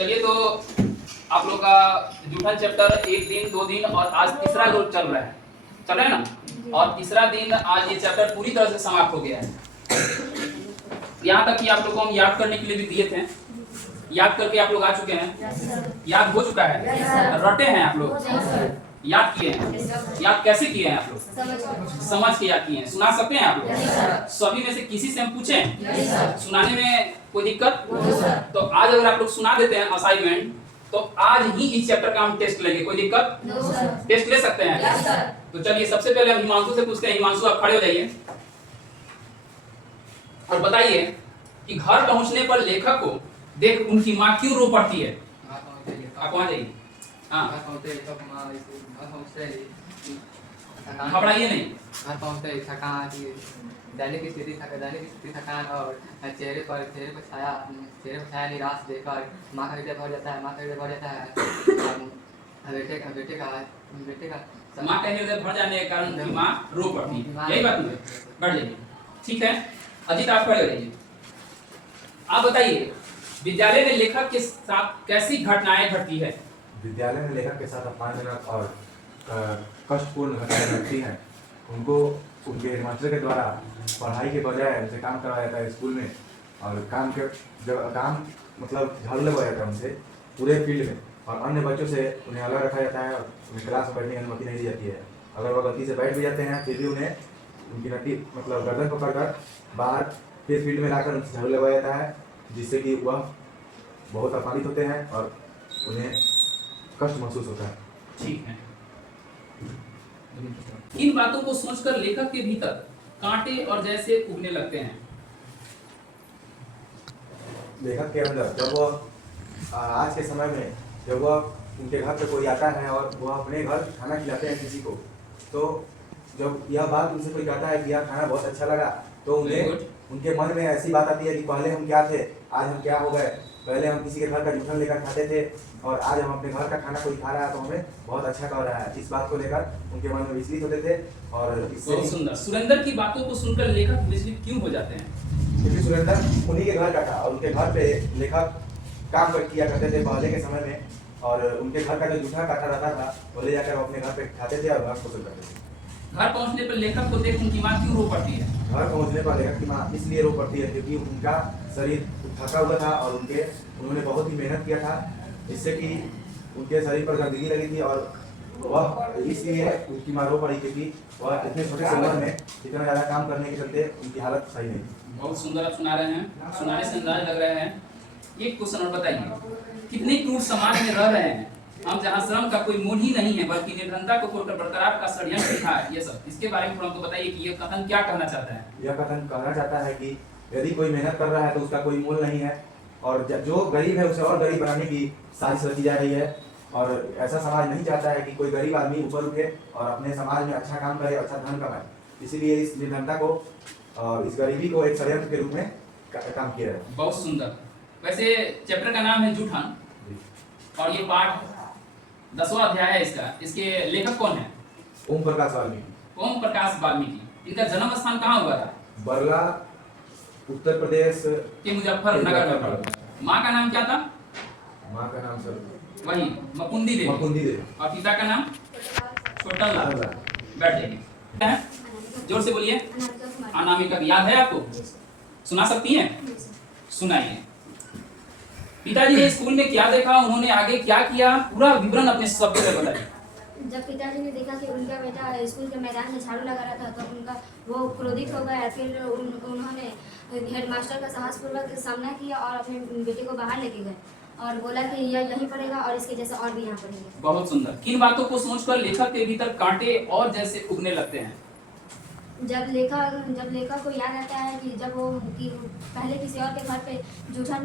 चलिए तो आप लोग का जूठन चैप्टर 1 दिन 2 दिन और आज तीसरा रोज चल रहा है ना। और तीसरा दिन आज ये चैप्टर पूरी तरह से समाप्त हो गया है। यहाँ तक कि आप लोग को हम याद करने के लिए भी दिए थे, याद करके आप लोग आ चुके हैं, याद हो चुका है, रटे हैं आप लोग, याद किए हैं। याद कैसे किए हैं आप लोग? समझ के याद किए हैं। सुना सकते हैं आप लोग? सभी में से किसी से हम पूछें सुनाने में कोई दिक्कत? तो आज अगर आप लोग सुना देते हैं असाइनमेंट तो आज ही इस चैप्टर का हम टेस्ट लेंगे। कोई दिक्कत? टेस्ट ले सकते हैं। तो चलिए सबसे पहले हम हिमांशु से पूछते हैं। हिमांशु आप खड़े हो जाइए और बताइए कि घर पहुंचने पर लेखक को देख उनकी माँ क्यों रो पड़ती है? आप वहां जाइए। हाँ, घबराइए नहीं। घर पहुंचते ही थकान आती है, दैनिक स्थिति थकान और चेहरे पर छाया निराश देखकर माँ का हृदय भर जाता है। बेटे का माँ का हृदय भर जाने के कारण उनकी माँ रो पड़ती है। यही बात है। बढ़ जाइए। ठीक है, अजीत आप खड़े हो जाइए। आप बताइए विद्यालय में लेखक के साथ कैसी घटनाएं घटती है? विद्यालय में लेखक के साथ अपमानजनक और कष्टपूर्ण घटनाएं घटती हैं। उनको उनके हेडमास्टर के द्वारा पढ़ाई के बजाय उनसे काम करवाया जाता है स्कूल में। और काम मतलब झाड़ू लगवाया जाता है उनसे पूरे फील्ड में। और अन्य बच्चों से उन्हें अलग रखा जाता है और उन्हें क्लास में बैठने की अनुमति नहीं दी जाती है। अगर वो गलती से बैठ भी जाते हैं फिर भी उन्हें उनकी नटी मतलब गर्दन पकड़कर बाहर फिर फील्ड में लाकर उनसे झाड़ू लगवाया जाता है, जिससे कि वह बहुत अपमानित होते हैं और उन्हें कष्ट महसूस होता है। ठीक है। इन बातों को सोचकर लेखक के भीतर कांटे और जैसे उगने लगते हैं। लेखक के अंदर जब वह आज के समय में जब वह उनके घर पे कोई आता है और वह अपने घर खाना खिलाते हैं किसी को, तो जब यह बात उनसे कोई कहता है कि यह खाना बहुत अच्छा लगा, तो उन्हें उनके मन में ऐसी बात आती है कि पहले हम क्या थे, आज हम क्या हो गए। पहले हम किसी के घर का जूठन लेकर खाते थे और आज हम अपने घर का खाना कोई खा रहा है तो हमें बहुत अच्छा कह रहा है। इस बात को लेकर उनके मन में विचलित होते थे। और बहुत सुंदर। सुरेंद्र की बातों को सुनकर लेखक विचलित क्यों हो जाते हैं? क्योंकि सुरेंद्र उन्हीं के घर का था और उनके घर पे लेखक काम किया करते थे पहले के समय में। और उनके घर का जो जूठा काटा रहता था वो ले जाकर वो अपने घर पे खाते थे और घर पोषण करते थे। घर पहुंचने पर लेखक को देख उनकी माँ क्यों रो पड़ती है? घर पहुंचने पर लेखक की माँ इसलिए रो पड़ती है क्योंकि उनका शरीर थका हुआ था और उन्होंने बहुत ही मेहनत किया था, जिससे कि उनके शरीर पर गंदगी लगी थी। और वह इसलिए उनकी माँ रो पड़ी क्योंकि वह इतने छोटे से उम्र में इतना ज़्यादा काम करने के चलते उनकी हालत सही नहीं थी। बहुत सुंदर आप सुना रहे हैं, सुनाने से अंदाज लग रहे हैं। एक क्वेश्चन और बताइए, कितने क्रूर समाज में रह रहे हैं हम, जहाँ श्रम का कोई मूल ही नहीं है बल्कि निर्धनता को तोड़कर बरकरार का षड्यंत्र लिखा है। ये सब इसके बारे में थोड़ा हमको बताइए कि ये कथन क्या कहना चाहता है? यह कथन कहना चाहता है कि यदि कोई मेहनत कर रहा है तो उसका कोई मूल नहीं है और जो गरीब है उसे और गरीब बनाने की साजिश रची जा रही है। और ऐसा समाज नहीं चाहता है कि कोई गरीब आदमी ऊपर उठे और अपने समाज में अच्छा काम करे, अच्छा धन कमाए। इसीलिए इस निर्धनता को और इस गरीबी को एक षड्यंत्र के रूप में काम किया है। बहुत सुंदर। वैसे चैप्टर का नाम है जूठन और ये पाठ 10वां अध्याय है इसका। इसके लेखक कौन है? ओम प्रकाश वाल्मीकि। ओम प्रकाश वाल्मीकि। इनका जन्म स्थान कहाँ हुआ था? बरला, उत्तर प्रदेश के मुजफ्फरनगर में पड़ा। माँ का नाम क्या था? माँ का नाम सर वही मकुंदी देवी। और पिता का नाम? छोटा लाल। बैठ जाइए। जोर से बोलिए। अनामिका। याद है आपको? सुना सकती हैं? सुनाइए। पिताजी ने स्कूल में क्या देखा, उन्होंने आगे क्या किया, पूरा विवरण अपने शब्दों में बताइए। जब पिताजी ने देखा कि उनका बेटा स्कूल के मैदान में झाड़ू लगा रहा था तो उनका वो क्रोधित हो गया। फिर उन्होंने हेडमास्टर का साहसपूर्वक सामना किया और अपने बेटे को बाहर लेके गए और बोला कि यह यहीं पढ़ेगा और इसके जैसे और भी यहाँ पढ़ेंगे। बहुत सुंदर। किन बातों को सोचकर लेखक के भीतर कांटे और जैसे उगने लगते हैं? जब लेखक को याद आता है कि जब वो पहले किसी और के घर पे जूठा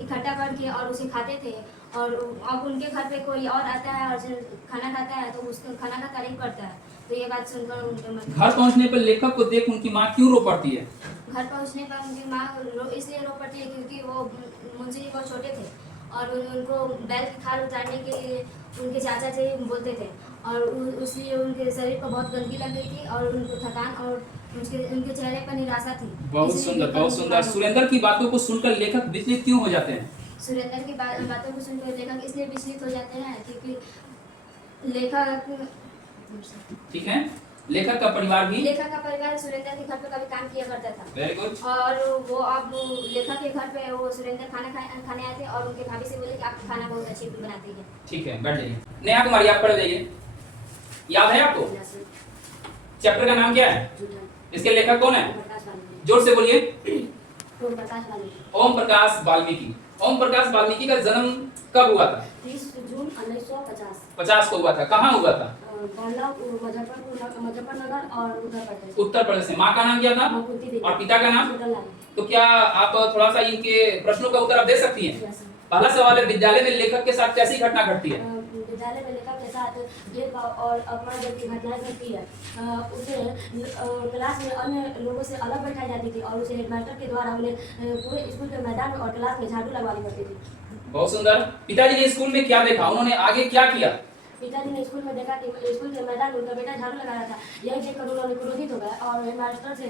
इकट्ठा करके और उसे खाते थे और अब उनके घर पे कोई और आता है और खाना खाता है तो उसका खाना का तारीफ करता है। तो ये बात सुनकर उनके मन। घर पहुंचने पर लेखक को देख उनकी माँ क्यों रो पड़ती है? घर पहुंचने पर उनकी माँ इसलिए रो पड़ती है क्योंकि वो मुंशी जी बहुत छोटे थे और उनको बैल की खाल उतारने के लिए उनके चाचा जी बोलते थे और उसलिए उनके शरीर पर बहुत गंदगी लग गई थी और उनको थकान और उनके चेहरे पर निराशा थी। बहुत सुंदर, बहुत सुंदर। सुरेंद्र की बातों को सुनकर लेखक विचलित क्यों हो जाते हैं? सुरेंद्र की बातों को सुनकर लेखक इसलिए विचलित हो जाते हैं क्योंकि लेखक ठीक है, लेखक का परिवार भी सुरेंद्र के घर पे कभी काम किया करता था। Very good. और वो अब लेखक के घर पे वो सुरेंद्र खाने आए थे और उनके भाभी से बोले कि आप खाना बहुत अच्छी बनाती है। ठीक है, बैठ जाइए। नेहा कुमारी आप पढ़ जाइए। याद है आपको चैप्टर का नाम क्या है? इसके लेखक कौन है? जोर से बोलिए। ओम प्रकाश वाल्मीकि। ओम प्रकाश वाल्मीकि का जन्म कब हुआ था? 30 जून 1950 50 को हुआ था। कहाँ हुआ था? मुजफ्फरनगर और उत्तर प्रदेश। उत्तर प्रदेश में। माँ का नाम क्या था और पिता का नाम? तो क्या आप थोड़ा सा इनके प्रश्नों का उत्तर आप दे सकती हैं? पहला सवाल है, विद्यालय में लेखक के साथ कैसी घटना घटती है? विद्यालय में लेखक के साथ भेदभाव और अपमान जैसी घटनाएं घटती है। उसे क्लास में अन्य लोगों से अलग बैठाई जाती थी और उसे हेडमास्टर के द्वारा उन्हें पूरे स्कूल के मैदान में और क्लास में झाड़ू लगवानी पड़ती थी। बहुत सुंदर। पिताजी ने स्कूल में क्या देखा, उन्होंने आगे क्या किया? पिताजी ने स्कूल में देखा कि स्कूल के मैदान में उनका बेटा झाड़ू लगा रहा था। यही देखकर उन्होंने क्रोधित हो गए और हेडमास्टर से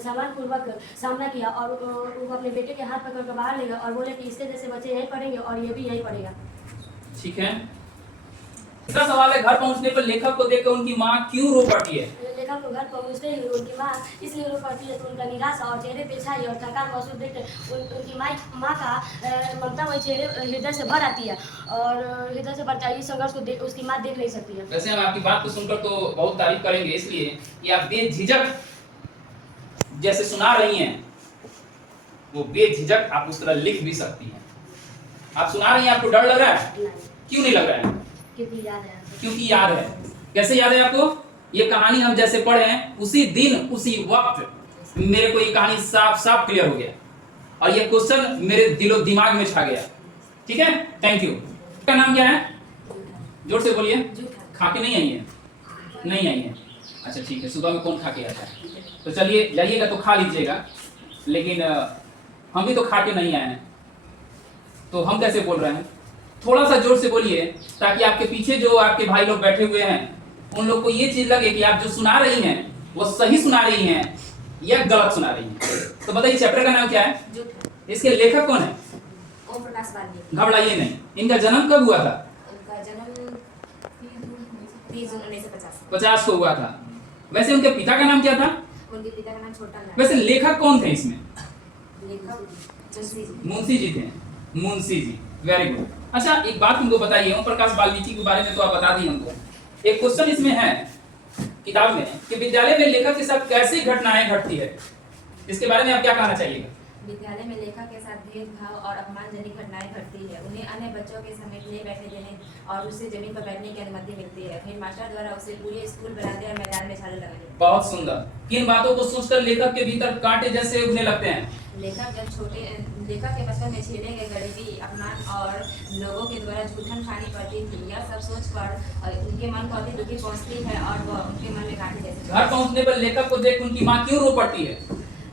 सम्मानपूर्वक सामना किया और वो अपने बेटे के हाथ पकड़ कर बाहर ले गए और बोले कि इसके जैसे बच्चे यही पढ़ेंगे और ये भी यही पढ़ेगा। ठीक है। दूसरा सवाल है, घर पहुंचने पर लेखक को देखकर उनकी माँ क्यों रो पड़ती है? लेखक को घर पहुंचते ही उनकी माँ इसलिए रो पड़ती है तो उनका निराशा और चेहरे पे छाई और थकान महसूस देखकर उनकी माँ का ममता वही चेहरे हृदय से भर आती है और हृदय से भरता है। इस संघर्ष को उसकी माँ देख नहीं सकती है। वैसे हम आपकी बात को सुनकर तो बहुत तारीफ करेंगे, इसलिए कि आप बेझिझक जैसे सुना रही हैं, वो बेझिझक आप उस तरह लिख भी सकती हैं। आप सुना रही हैं, आपको डर लग रहा है? क्यों नहीं लग रहा है? क्योंकि याद है। क्योंकि याद है। कैसे याद है आपको? ये कहानी हम जैसे पढ़े हैं उसी दिन उसी वक्त मेरे को ये कहानी साफ साफ क्लियर हो गया और ये क्वेश्चन मेरे दिलो दिमाग में छा गया। ठीक है, थैंक यू। क्या नाम क्या है? जोर से बोलिए। खा के नहीं आई है? नहीं आई है। अच्छा ठीक है, सुबह में कौन खा के आता है? तो चलिए जाइएगा तो खा लीजिएगा, लेकिन हम भी तो खा के नहीं आए हैं, तो हम कैसे बोल रहे हैं? थोड़ा सा जोर से बोलिए ताकि आपके पीछे जो आपके भाई लोग बैठे हुए हैं उन लोग को ये चीज लगे कि आप जो सुना रही हैं वो सही सुना रही हैं या गलत सुना रही हैं। तो बताइए चैप्टर का नाम क्या है? इसके लेखक कौन है? ओम प्रकाश वाल्मीकि। घबराइए नहीं। इनका जन्म कब हुआ था? उनका जन्म 30 जून 1950 50 को हुआ था। वैसे उनके पिता का नाम क्या था? उनके पिता का नाम छोटा लाल। वैसे लेखक कौन थे इसमें? लेखक मुंशी जी थे। Munshi ji, very good. अच्छा एक बात हमको बताइए, ओम प्रकाश वाल्मीकि के बारे में तो आप बता दी हमको। एक क्वेश्चन इसमें है किताब में कि विद्यालय में लेखक के साथ कैसी घटनाएं घटती है, इसके बारे में आप क्या कहना चाहिएगा? विद्यालय में लेखक के साथ भेदभाव और अपमानजनक घटनाएं घटती है। उन्हें अन्य बच्चों के समेत ले बैठे देने और उससे जमीन पर बैठने की अनुमति मिलती है। हेडमास्टर द्वारा उसे पूरे स्कूल बरामदे और मैदान में झाड़ू लगाने। बहुत सुंदर। किन बातों को सोचकर लेखक के भीतर कांटे जैसे उगने लगते हैं? लेखक के बचपन में झेले गए गरीबी, अपमान और लोगों के द्वारा जूठन खानी पड़ती थी। यह सब सोचकर उनके मन को अति दुखी पहुंचती है और वह उनके मन में कांटे जैसे। घर पहुंचने पर लेखक को देख उनकी माँ क्यों रो पड़ती है?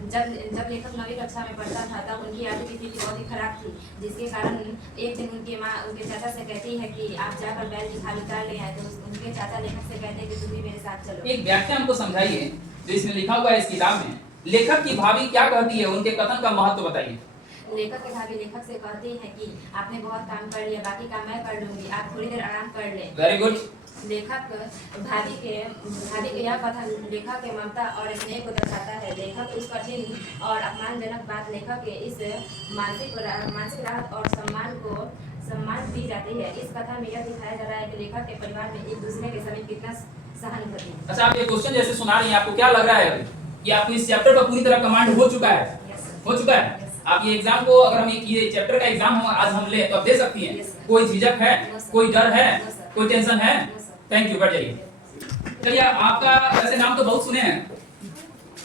जब लेखक 9वीं कक्षा में पढ़ता था तब उनकी आर्थिक स्थिति बहुत ही खराब थी, जिसके कारण एक दिन उनकी माँ उनके चाचा से कहती है कि आप जाकर बैल की खाल उतार ले आए। तो उनके चाचा लेखक से कहते हैं कि तुम भी मेरे साथ चलो। एक व्याख्या हमको समझाइए जो इसमें लिखा हुआ है इस किताब में। लेखक की भाभी क्या कहती है, उनके कथन का महत्व बताइए। लेखक की भाभी लेखक से कहती है कि आपने बहुत काम कर लिया, बाकी काम मैं कर लूंगी, आप थोड़ी देर आराम कर लें। Very good. लेखक भाभी के यह कथन लेखक के ममता और स्नेह को दर्शाता है। लेखक उस कठिन और अपमानजनक बात लेखक के इस मानसिक राहत और सम्मान दी जाती है। इस कथा में यह दिखाया जा रहा है कि लेखक के परिवार में एक दूसरे के समीप कितना सहानुभूति है। अच्छा आप ये क्वेश्चन जैसे सुना रही हैं, आपको क्या लग रहा है कि आपको इस चैप्टर का पूरी तरह कमांड हो चुका है? हो चुका है। आप ये एग्जाम को अगर हम ये चैप्टर का एग्जाम आज हम ले तो आप दे सकती हैं? कोई झिझक है? कोई डर है? कोई टेंशन है? थैंक यू, बैठ जाइए। चलिए आपका वैसे नाम तो बहुत सुने हैं,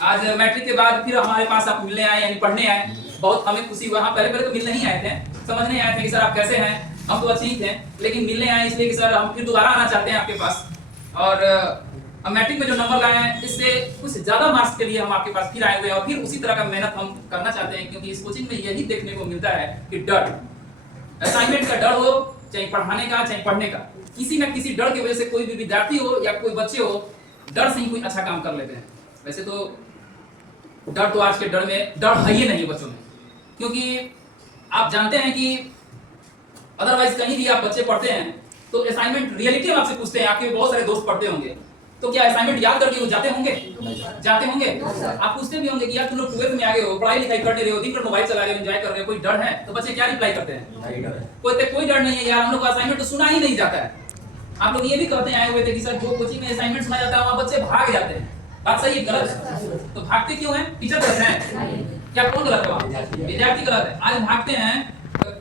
आज मैट्रिक के बाद फिर हमारे पास आप मिलने आए यानी पढ़ने आए, बहुत हमें खुशी हुआ। हाँ पहले तो मिलने ही आए थे, समझने आए थे कि सर आप कैसे हैं, हम तो अच्छे ही थे, लेकिन मिलने आए इसलिए कि सर हम फिर दोबारा आना चाहते हैं आपके पास। और मैट्रिक में जो नंबर लाए हैं इससे कुछ ज्यादा मार्क्स के लिए हम आपके पास फिर आए हुए हैं और फिर उसी तरह का मेहनत हम करना चाहते हैं, क्योंकि इस कोचिंग में यही देखने को मिलता है कि डर, असाइनमेंट का डर हो, चाहे पढ़ाने का चाहे पढ़ने का, किसी न किसी डर की वजह से कोई भी विद्यार्थी हो या कोई बच्चे हो, डर से ही कोई अच्छा काम कर लेते हैं। वैसे तो डर तो आज के डर में डर है ही नहीं बच्चों में, क्योंकि आप जानते हैं कि अदरवाइज कहीं भी आप बच्चे पढ़ते हैं तो असाइनमेंट रियलिटी में आपसे पूछते हैं, आपके बहुत सारे दोस्त पढ़ते होंगे, तो क्या असाइनमेंट याद करके वो जाते होंगे? जाते होंगे? आप पूछते भी होंगे कि यार तुम लोग 12th में आ गए हो, पढ़ाई लिखाई कर नहीं रहे हो, दिन भर मोबाइल चला रहे हो, एंजॉय कर रहे हो, कोई डर है? तो बच्चे क्या रिप्लाई करते हैं? कोई डर नहीं है यार, हम लोग को असाइनमेंट तो सुना ही नहीं जाता है। आप लोग ये भी कहते हैं आए हुए थे कि सर जो कोचिंग में असाइनमेंट सुना जाता है वहां बच्चे भाग जाते हैं, बात सही है गलत है? तो भागते क्यों हैं? टीचर गलत है क्या? कौन गलत है वहां? विद्यार्थी गलत है। आज भागते हैं,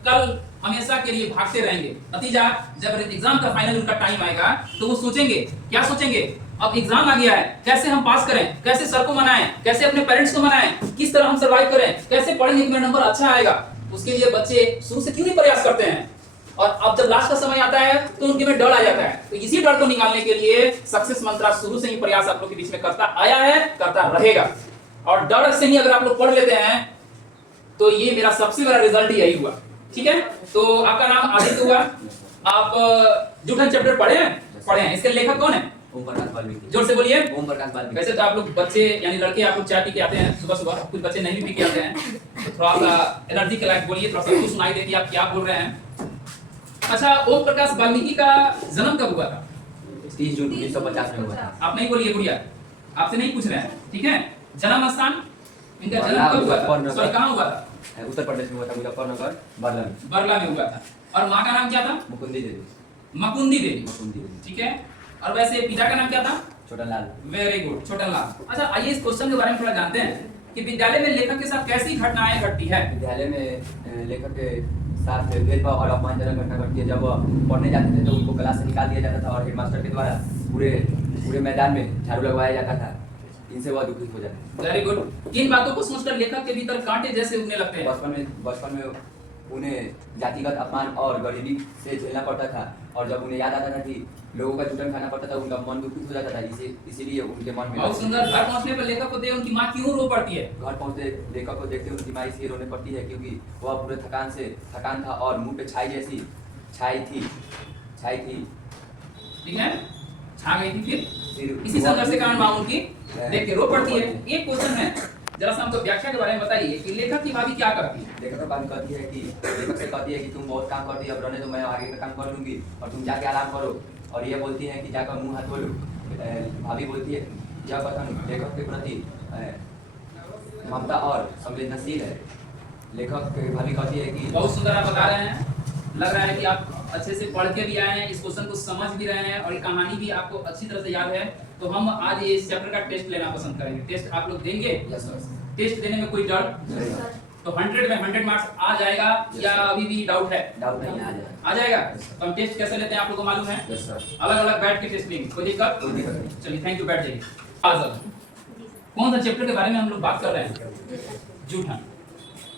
कल हमेशा के लिए भागते रहेंगे। नतीजा जब एग्जाम का फाइनल उनका टाइम आएगा तो वो सोचेंगे, क्या सोचेंगे? अब एग्जाम आ गया है, कैसे हम पास करें, कैसे सर को मनाएं, कैसे अपने पेरेंट्स को मनाएं, किस तरह हम सर्वाइव करें, कैसे पढ़ेंगे कि मेरा नंबर अच्छा आएगा। उसके लिए बच्चे शुरू से क्यों नहीं प्रयास करते हैं? और अब जब लास्ट का समय आता है तो उनके में डर आ जाता है। तो इसी डर को निकालने के लिए सक्सेस मंत्रा शुरू से ही प्रयास आप लोग के बीच में करता आया है, करता रहेगा। और डर से ही अगर आप लोग पढ़ लेते हैं तो ये मेरा सबसे बड़ा रिजल्ट यही हुआ। ठीक है, तो आपका नाम आदित्य हुआ, आप जूठन चैप्टर पढ़े हैं। इसके लेखक कौन है? ओम प्रकाश वाल्मीकि। जोर से बोलिए। ओम प्रकाश वाल्मीकि। वैसे तो आप लोग बच्चे यानी लड़के आप लोग चाय पी के आते हैं सुबह सुबह, कुछ बच्चे नहीं भी पी के आते हैं, तो थोड़ा सा एनर्जी के लायक बोलिए, थोड़ा सा कुछ सुनाई दे कि आप क्या बोल रहे हैं। अच्छा, ओम प्रकाश वाल्मीकि का जन्म कब हुआ था? 30 जून 1950 में हुआ था। आप नहीं बोलिए गुड़िया, आपसे नहीं पूछ रहे हैं, ठीक है? जन्म स्थान इनका जन्म कब हुआ था? सॉरी, कहाँ हुआ था? उत्तर प्रदेश में हुआ था, मुजफ्फरनगर, बरला में हुआ था। और माँ का नाम क्या था? मुकुंदी देवी। मकुंदी देवी, ठीक है। और वैसे पिता का नाम क्या था? छोटा लाल। वेरी गुड, छोटा लाल। अच्छा, आइए इस क्वेश्चन के बारे में थोड़ा जानते हैं कि विद्यालय में लेखक के साथ कैसी घटनाएं घटती है? विद्यालय में लेखक के साथ भेदभाव और अपमानजनक घटना घटती है। जब वह पढ़ने जाते थे तो उनको क्लास से निकाल दिया जाता था और हेडमास्टर के द्वारा पूरे मैदान में झाड़ू लगवाया जाता था। इनसे वह दुखित हो जाते हैं। Very good. किन बातों को सोचकर लेखक के भीतर कांटे जैसे उगने लगते हैं? बचपन में उन्हें जातिगत अपमान और गरीबी से झेलना पड़ता था, और जब उन्हें याद आता था कि लोगों का जूठन खाना पड़ता था, उनका मन दुखित हो जाता था। इसीलिए उनके मन में बहुत सुंदर। घर पहुंचने पर लेखक को देख उनकी माँ क्यों रो पड़ती है? घर पहुंचते लेखक को देखते उनकी माँ इसलिए रोने पड़ती है क्योंकि वह पूरे थकान था और मुंह पे छाई थी। ठीक है, छा गई थी। फिर इसी वह- संघर्ष के कारण माँ उनकी देख के रो पड़ती है। एक क्वेश्चन है, जरा सा हमको व्याख्या के बारे में बताइए कि लेखक की भाभी क्या करती है? लेखक की भाभी कहती है कि लेखक से कहती है कि तुम बहुत काम करती है, अब रहने दो, मैं आगे का काम कर लूंगी और तुम जाके आराम करो। और ये बोलती है कि जाकर मुंह हाथ धो लो। भाभी बोलती है, यह कथन लेखक के प्रति ममता और संवेदनशील है। लेखक की भाभी कहती है कि बहुत सुंदर आप बता रहे हैं, लग रहा है कि आप अच्छे से पढ़ के भी आए हैं, इस क्वेश्चन को समझ भी रहे हैं और ये कहानी भी आपको अच्छी तरह से याद है। तो हम आज ये इस चैप्टर का टेस्ट लेना पसंद करेंगे। टेस्ट आप लोग देंगे? Yes sir. टेस्ट देने में कोई डर? तो 100 में 100 मार्क्स आ जाएगा या अभी भी डाउट है? डाउट नहीं आ जाएगा। तो हम टेस्ट कैसे लेते हैं आप लोगों को मालूम है? Yes sir. अलग अलग बैठ के टेस्ट लेंगे, कोई दिक्कत? कोई दिक्कत नहीं। चलिए, थैंक यू, बैठ जाइए। कौन सा चैप्टर के बारे में हम लोग बात कर रहे हैं? जूठन।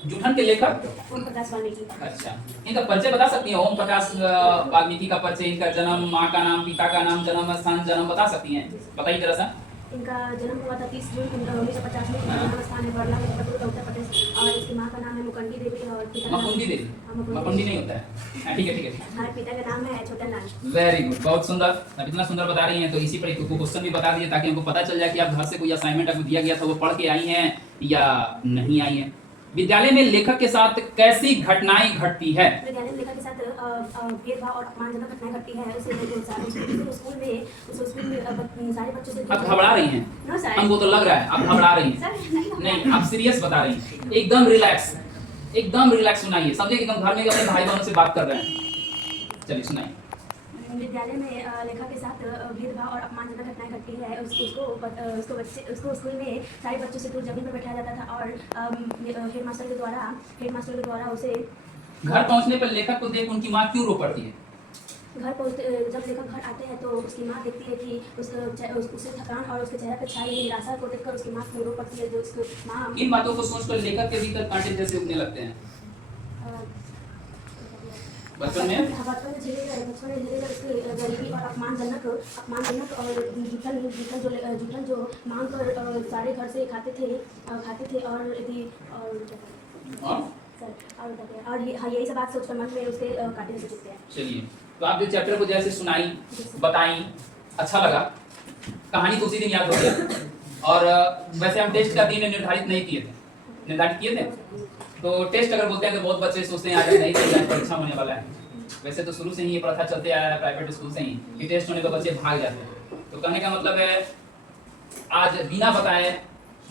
जूठन के लेखक ओम प्रकाश वाल्मीकि। अच्छा, इनका परिचय बता सकती हैं? ओम प्रकाश वाल्मीकि का परिचय, इनका जन्म, माँ का नाम, पिता का नाम, जन्म स्थान, जन्म बता सकती हैं? बताइए जरा सा। इनका जन्म हुआ था 30 जून 1950 में। इनका जन्म स्थान है बरला, उत्तर प्रदेश। और इसकी माँ का नाम है मुकुंदी देवी और पिता का मकुंदी देवी? मकुंदी नहीं होता है, ठीक है ठीक है। हमारे पिता का नाम है छोटा लाल। वेरी गुड, बहुत सुंदर। आप इतना सुंदर बता रही हैं तो इसी पर एक क्वेश्चन भी बता दीजिए ताकि हमको पता चल जाए कि आप घर से कोई असाइनमेंट आपको दिया गया था वो पढ़ के आई हैं या नहीं आई हैं। विद्यालय में लेखक के साथ कैसी घटनाएं घटती है? विद्यालय में लेखक के साथ भेदभाव और अपमानजनक घटनाएं घटती है। स्कूल में सारे बच्चों से आप घबरा रही हैं? No sir. हमको तो लग रहा है आप घबरा रही हैं। सर नहीं, आप सीरियस बता रही हैं। एकदम रिलैक्स सुनाइए, समझे कि हम घर में अपने भाई बहनों से बात कर रहे हैं। चलिए सुनाइए। विद्यालय में लेखक के साथ भेदभाव और अपमानजनक घटनाएं घटती है। उसको स्कूल में सारे बच्चों से दूर जमीन पर बैठाया जाता था और हेडमास्टर के द्वारा उसे घर पहुंचने पर लेखक को देख उनकी माँ क्यों रो पड़ती है? जब लेखक घर आते हैं तो उसकी माँ देखती है कि उसे थकान और उसके चेहरे पर छाई निराशा को देखकर उसकी माँ रो पड़ती है। जो उसकी माँ इन बातों को सोचकर लेखक के भीतर कांटे जैसे उगने लगते हैं। बचपन में धीरे धीरे उसके गरीबी और अपमानजनक और जूठन जो मांग कर सारे घर से खाते थे और यही सब बात सोचकर मन में उसके काटे से चुकते हैं। चलिए, तो आप जो चैप्टर को जैसे सुनाई, बताई, अच्छा लगा, कहानी तो उसी दिन याद हो गया। और वैसे हम टेस्ट का दिन निर्धारित किए थे। तो टेस्ट अगर बोलते हैं तो बहुत बच्चे सोचते हैं आज नहीं परीक्षा होने वाला है, वैसे तो शुरू से ही ये प्रथा चलते आया है प्राइवेट स्कूल से ही कि टेस्ट होने पर बच्चे भाग जाते हैं। तो कहने का मतलब है आज बिना बताए,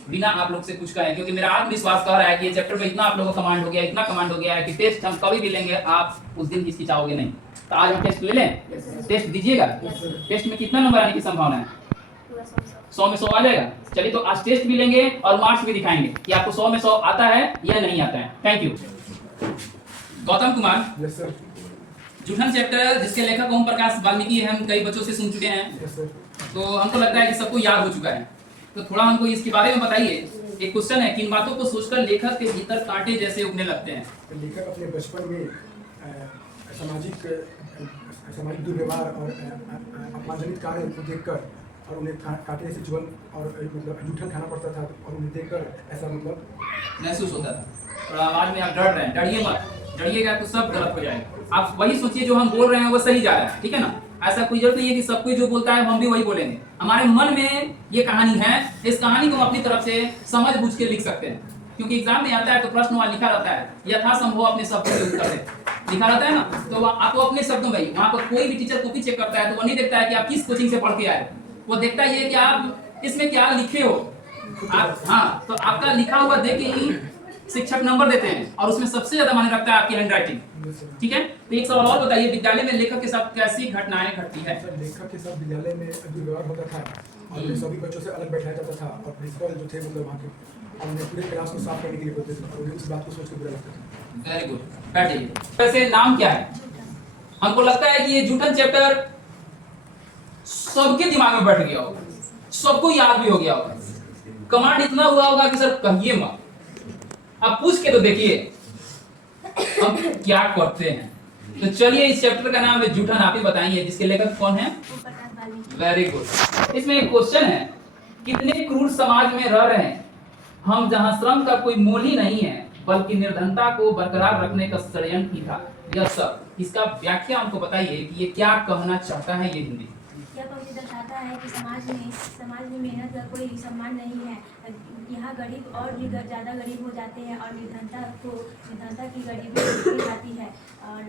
बिना आप लोग से कुछ कहे, क्योंकि मेरा आत्मविश्वास कह रहा है कि ये चैप्टर में इतना आप लोगों को कमांड हो गया, इतना कमांड हो गया है कि टेस्ट हम कभी भी लेंगे आप उस दिन हिचकिचाओगे नहीं। तो आज हम टेस्ट ले लें, टेस्ट दीजिएगा। टेस्ट में कितना नंबर आने की संभावना है? 100 में 100 आ जाएगा। चलिए तो आज टेस्ट भी लेंगे और मार्क्स भी दिखाएंगे कि आपको 100 में 100 आता है या नहीं आता है। Thank you. Gautam Kumar, yes sir. Joothan chapter जिसके लेखक ओम प्रकाश वाल्मीकि है, हम कई बच्चों से सुन चुके हैं, यस सर। तो हमको लगता है कि सबको याद हो चुका है। तो थोड़ा हमको इसके बारे में बताइए। एक क्वेश्चन है, किन बातों को सोचकर लेखक के भीतर कांटे जैसे उगने लगते हैं? लेखक अपने बचपन में सामाजिक दुर्व्यवहार और अपमानजनित कार्य को देखकर और उन्हें काटे जैसे जुबान और मतलब जूठन खाना पड़ता था और उन्हें देखकर ऐसा मतलब महसूस होता था। थोड़ा आवाज में आप डर रहे हैं, डरिए मत, डरिएगा तो सब गलत हो जाएगा। आप वही सोचिए जो हम बोल रहे हैं वो सही जा रहा है, ठीक है ना? ऐसा कोई जरूरत नहीं है कि सब कोई जो बोलता है हम भी वही बोलेंगे। हमारे मन में ये कहानी है, इस कहानी को हम अपनी तरफ से समझ बूझ के लिख सकते हैं, क्योंकि एग्जाम में आता है तो प्रश्न वहाँ लिखा रहता है यथासंभव अपने शब्दों के उत्तर है लिखा रहता है ना, तो आपको अपने शब्दों में वहाँ पर कोई भी टीचर कॉपी चेक करता है तो वो नहीं देखता है कि आप किस कोचिंग से पढ़ के आए, वो देखता है कि आप इसमें क्या लिखे हो आप। हाँ, तो आपका लिखा हुआ देख के ही शिक्षक नंबर देते हैं और उसमें सबसे ज्यादा मायने रखता है आपकी हैंडराइटिंग, ठीक है? तो एक सवाल और बताइए, विद्यालय में लेखक के साथ कैसी घटनाएं घटती है? सर लेखक के साथ विद्यालय में दुर्व्यवहार होता था और सभी बच्चों से अलग बैठाया जाता था और प्रिंसिपल जो थे मतलब वहाँ के और उन्हें पूरे क्लास को साफ करने के लिए बोलते थे और उन्हें इस बात को सोच के बुरा लगता था। वेरी गुड, बैठिए। वैसे नाम क्या है? हमको लगता है कि ये जूठन चैप्टर सबके दिमाग में बैठ गया होगा, सबको याद भी हो गया होगा। कमांड इतना हुआ होगा कि सर कहिए मत, आप पूछ के तो देखिए हम क्या करते हैं। तो चलिए, इस चैप्टर का नाम है जूठन, आप ही बताइए जिसके लेखक कौन है? Very good. इसमें एक क्वेश्चन है, कितने क्रूर समाज में रह रहे हैं हम जहां श्रम का कोई मोल ही नहीं है बल्कि निर्धनता को बरकरार रखने का षड्यंत्र ही था। यह सब इसका व्याख्या हमको बताइए कि ये क्या कहना चाहता है ये हिंदी। यह पक्ष दर्शाता है कि समाज में मेहनत का कोई सम्मान नहीं है। यहाँ गरीब और भी ज़्यादा गरीब हो जाते हैं और निर्धनता की गरीबी टूटी जाती है और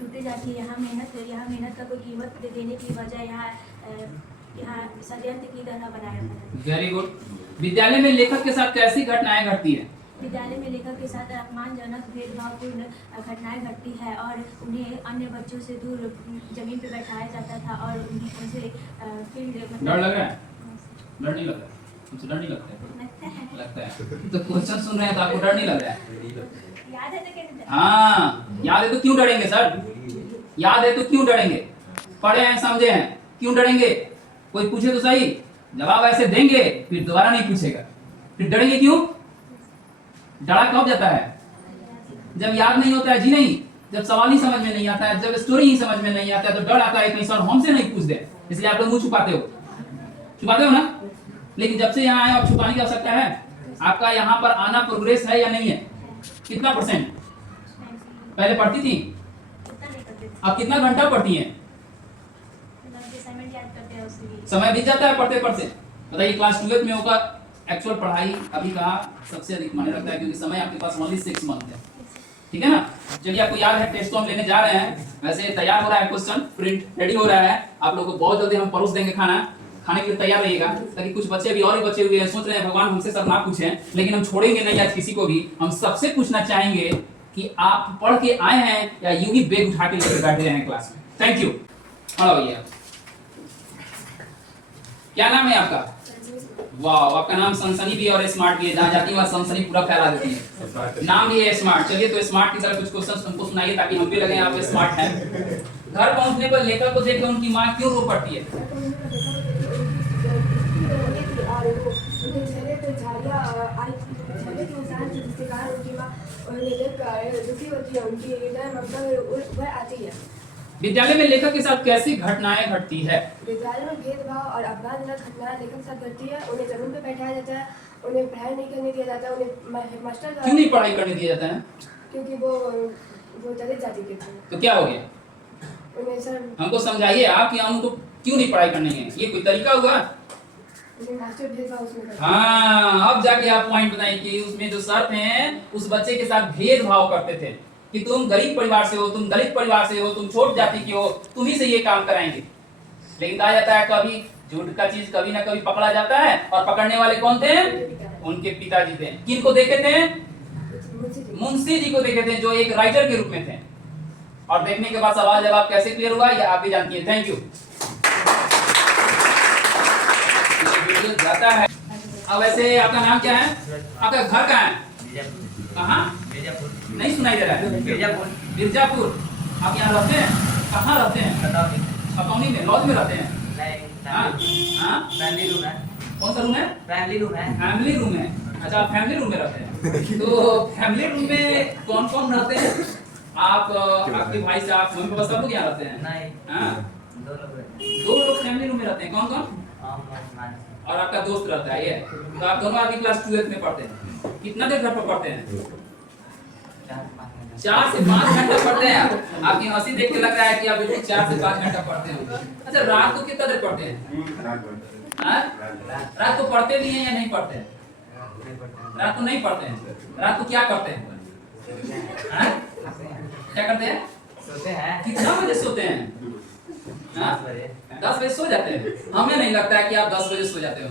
टूटी जाती है। यहाँ मेहनत का कोई कीमत देने की बजाय यहाँ षड्यंत्र की तरह बनाया जाता है। Very good. विद्यालय में लेखक के साथ कैसी घटनाएं घटती है? विद्यालय में लेखक के साथ अपमानजनक भेदभावपूर्ण घटनाएं घटती है और उन्हें अन्य बच्चों से दूर जमीन पर बैठाया जाता था और उनसे फिर डर लग रहा है? डर नहीं लग रहा है? तुमसे डर नहीं लगता है? लगता है। तो क्वेश्चन सुन रहे हैं तो आपको डर नहीं लग रहा है? याद है तो कैसे? हाँ, याद है तो क्यों डरेंगे सर? याद है तो क्यों डरेंगे? पढ़े हैं, समझे हैं, क्यों डरेंगे? कोई पूछे तो सही, जवाब ऐसे देंगे फिर दोबारा नहीं पूछेगा, फिर डरेंगे क्यों? डरा कब जाता है? जब याद नहीं होता है जी नहीं, जब सवाल ही समझ में नहीं आता है, जब स्टोरी ही समझ में नहीं आता है तो डर आता है कहीं सर हमसे नहीं पूछ दे, इसलिए आप लोग मुंह छुपाते हो ना। लेकिन जब से यहाँ आए आप छुपाने की आवश्यकता है? आपका यहाँ पर आना प्रोग्रेस है या नहीं है? कितना %? पहले पढ़ती थी, अब कितना घंटा पढ़ती हैं? समय बीत जाता है पढ़ते पढ़ते। बताइए क्लास 12 में होगा एक्चुअल पढ़ाई अभी का सबसे अधिक मायने रखता है, क्योंकि समय आपके पास ओनली 6 मंथ है, ठीक है ना? चलिए, आपको याद है टेस्ट तो हम लेने जा रहे हैं, वैसे तैयार हो रहा है क्वेश्चन, प्रिंट रेडी हो रहा है, आप लोगों को बहुत जल्दी हम परोस देंगे खाना, खाने के लिए तैयार रहिएगा। ताकि कुछ बच्चे भी और ही बचे हुए हैं, सोच रहे हैं भगवान हमसे सब ना पूछें, लेकिन हम छोड़ेंगे नहीं आज किसी को भी। हम सबसे पूछना चाहेंगे कि आप पढ़ के आए हैं या यूं ही बैग उठा के लेकर बैठे हैं क्लास में। Thank you. खड़ा होइए। क्या नाम है आपका? वाह, आपका नाम सनसनी भी और स्मार्ट भी है, जहाँ जाती है सनसनी पूरा फैला देती है। नाम भी है स्मार्ट। चलिए, तो स्मार्ट की तरह कुछ क्वेश्चंस हमको सुनाइए ताकि हम भी लगे आप स्मार्ट हैं। घर पहुंचने पर लेखक को देख उनकी माँ क्यों रो पड़ती है? विद्यालय में लेखक के साथ कैसी घटनाएं घटती है? विद्यालय में भेदभाव और अपमानजनक घटनाएं लेखक के साथ घटती है। उन्हें जमीन पे बैठाया जाता है, उन्हें पढ़ाई नहीं करने दिया जाता है, उन्हें हेडमास्टर क्यों नहीं पढ़ाई करने दिया जाता है? क्योंकि वो दलित जाति के थे। तो क्या हो गया? उन्हें सर हमको समझाइए आप कि उनको क्यों नहीं पढ़ाई करनी है, ये कोई तरीका हुआ? उन्हें मास्टर भेदभाव उसमें करते हैं। हाँ, अब जाके आप पॉइंट बताइए कि उसमें जो सर थे उस बच्चे के साथ भेदभाव करते थे। कि तुम गरीब परिवार से हो, तुम दलित परिवार से हो, तुम छोट जाति के हो, तुम ही से ये काम कराएंगे। लेकिन कहा जाता है कभी झूठ का चीज कभी ना कभी पकड़ा जाता है, और पकड़ने वाले कौन थे? उनके पिताजी थे। किनको देखे थे? मुंशी जी को देखे थे, जो एक राइटर के रूप में थे। और देखने के बाद सवाल जवाब कैसे क्लियर हुआ ये आप भी जानती हैं। Thank you. वीडियो जाता है। अब वैसे आपका नाम क्या है? आपका घर कहाँ है? कहाँ? नहीं सुनाई दे रहा है। मिर्जापुर। आप यहाँ रहते हैं? कहाँ रहते हैं? खतौनी में, लॉज में रहते हैं? फैमिली रूम है। कौन सा रूम है? फैमिली रूम है। फैमिली रूम है। अच्छा, फैमिली रूम में रहते हैं। तो फैमिली रूम में कौन कौन रहते हैं? आप, आपके भाई साहब, मम्मी पापा सब लोग यहाँ रहते हैं? नहीं, दो लोग फैमिली रूम में रहते हैं। कौन कौन? और आपका दोस्त रहता है ये। तो आप दोनों आदमी क्लास 12th में पढ़ते हैं। कितना देर घर पर पढ़ते हैं? 4 से 5 घंटा पढ़ते हैं। आपकी हंसी देख के लग रहा है कि आप बिल्कुल 4 से 5 घंटा पढ़ते हैं। अच्छा, रात को कितना देर पढ़ते हैं? रात को पढ़ते भी हैं या नहीं पढ़ते हैं? रात को नहीं पढ़ते हैं। रात को क्या करते हैं? क्या करते हैं? सोते हैं। कितना बजे सोते हैं? 10 बजे सो जाते हैं। हमें नहीं लगता है कि आप 10 बजे सो जाते हो।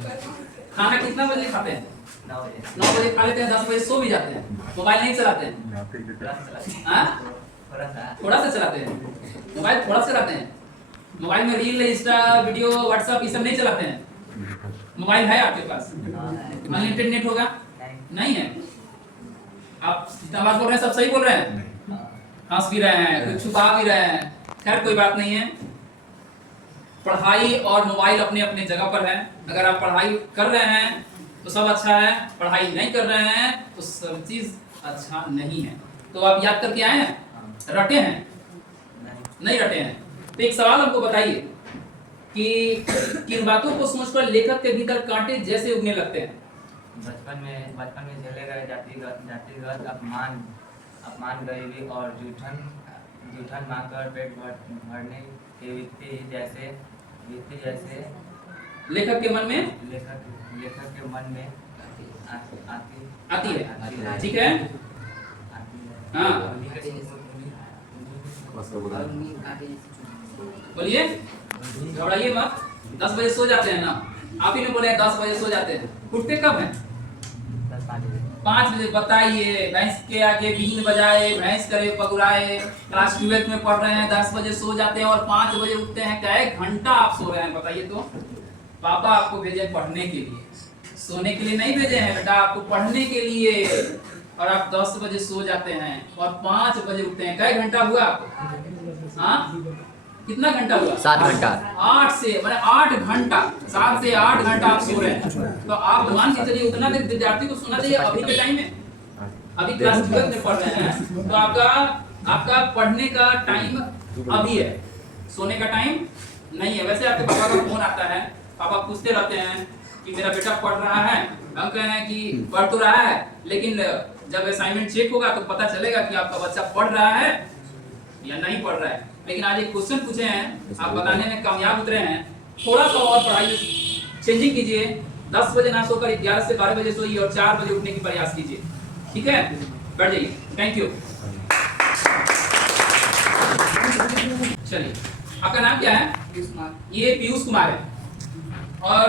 खाना कितना बजे खाते हैं? 9 बजे खा लेते हैं, 10 बजे सो भी जाते हैं। मोबाइल नहीं चलाते हैं? थोड़ा सा चलाते हैं। मोबाइल थोड़ा सा चलाते हैं। मोबाइल में रील, इंस्टा, वीडियो, व्हाट्सएप ये सब नहीं चलाते हैं। मोबाइल है आपके पास? अनलिमिटेड नेट होगा? नहीं है। आप जितना बात बोल रहे हैं सब सही बोल रहे हैं? हंस भी रहे हैं, कुछ छुपा भी रहे हैं। खैर कोई बात नहीं है। पढ़ाई और मोबाइल अपने अपने जगह पर है। अगर आप पढ़ाई कर रहे हैं तो सब अच्छा है, पढ़ाई नहीं कर रहे हैं तो सब चीज अच्छा नहीं है। तो आप याद करके आए हैं? रटे हैं? नहीं रटे हैं। तो एक सवाल हमको बताइए कि किन बातों को सोचकर लेखक के भीतर कांटे जैसे उगने लगते हैं? बचपन में झेले गए जातिगत अपमान गरीबी और जूठन मांगकर पेट भरने के वित्तीय जैसे लेखक के मन में आती है। ठीक है। हाँ बोलिए, घबराइए मत। 10 बजे सो जाते हैं ना? आप ही ने बोले 10 बजे सो जाते हैं। उठते कब हैं? 5 बजे। बताइए, भैंस के आगे बीन बजाए, भैंस करे पगुराए, क्लास 12th में पढ़ रहे हैं, 10 बजे सो जाते हैं और 5 बजे उठते हैं। क्या 1 घंटा आप सो रहे हैं? बताइए तो। पापा आपको भेजे पढ़ने के लिए, सोने के लिए नहीं भेजे हैं बेटा, आपको पढ़ने के लिए। और आप 10 बजे सो जाते हैं और 5 बजे उठते हैं। क्या घंटा हुआ आपको? हाँ, कितना घंटा हुआ? 7 घंटा। 8 से मतलब 8 घंटा, 7 से 8 घंटा आप सो रहे हैं। तो आप मान के चलिए उतना देर विद्यार्थी को सोना चाहिए अभी के टाइम में। अभी क्लास 12 में पढ़ रहे हैं तो आपका पढ़ने का टाइम अभी है, सोने का टाइम नहीं है। वैसे आपके पापा का फोन आता है, पापा पूछते रहते हैं कि मेरा बेटा पढ़ रहा है। हम कह रहे हैं कि पढ़ तो रहा है, लेकिन जब असाइनमेंट चेक होगा तो पता चलेगा कि आपका बच्चा पढ़ रहा है या नहीं पढ़ रहा है। लेकिन आज एक क्वेश्चन पूछे हैं, आप बताने में कामयाब उतरे हैं। थोड़ा सा और पढ़ाई चेंजिंग कीजिए। 10 बजे ना सोकर 11 से 12 बजे सोइए और 4 बजे उठने की प्रयास कीजिए। ठीक है, बैठ जाइए। Thank you. चलिए, आपका नाम क्या है? ये पीयूष कुमार है और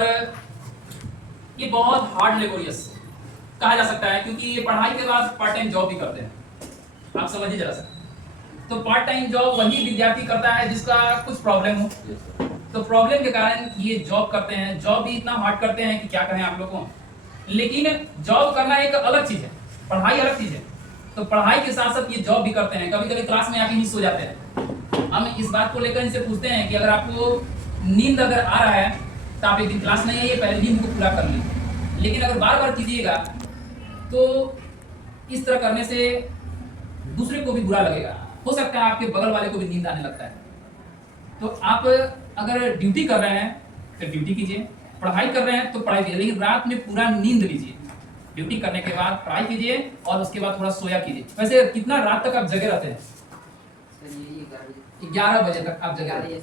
ये बहुत हार्ड लेबोरियस कहा जा सकता है, क्योंकि ये पढ़ाई के बाद पार्ट टाइम जॉब भी करते हैं। आप समझिए जरा सा। तो पार्ट टाइम जॉब वही विद्यार्थी करता है जिसका कुछ प्रॉब्लम हो। तो प्रॉब्लम के कारण ये जॉब करते हैं। जॉब भी इतना हार्ड करते हैं कि क्या कहें आप लोगों को। लेकिन जॉब करना एक अलग चीज है, पढ़ाई अलग चीज है। तो पढ़ाई के साथ साथ ये जॉब भी करते हैं। कभी कभी क्लास में आके ही सो जाते हैं। हम इस बात को लेकर इनसे पूछते हैं कि अगर आपको नींद अगर आ रहा है तो आप एक दिन क्लास नहीं आइए, पहले नींद को पूरा कर लीजिए। लेकिन अगर बार बार कीजिएगा तो इस तरह करने से दूसरे को भी बुरा लगेगा। हो सकता है आपके बगल वाले को भी नींद आने लगता है। तो आप अगर ड्यूटी कर रहे हैं तो ड्यूटी कीजिए, पढ़ाई कर रहे हैं तो पढ़ाई कीजिए, लेकिन रात में पूरा नींद लीजिए। ड्यूटी करने के बाद पढ़ाई कीजिए और उसके बाद थोड़ा सोया कीजिए। वैसे कितना रात तक आप जगे रहते हैं? 11 बजे तक आप जगे रहते हैं।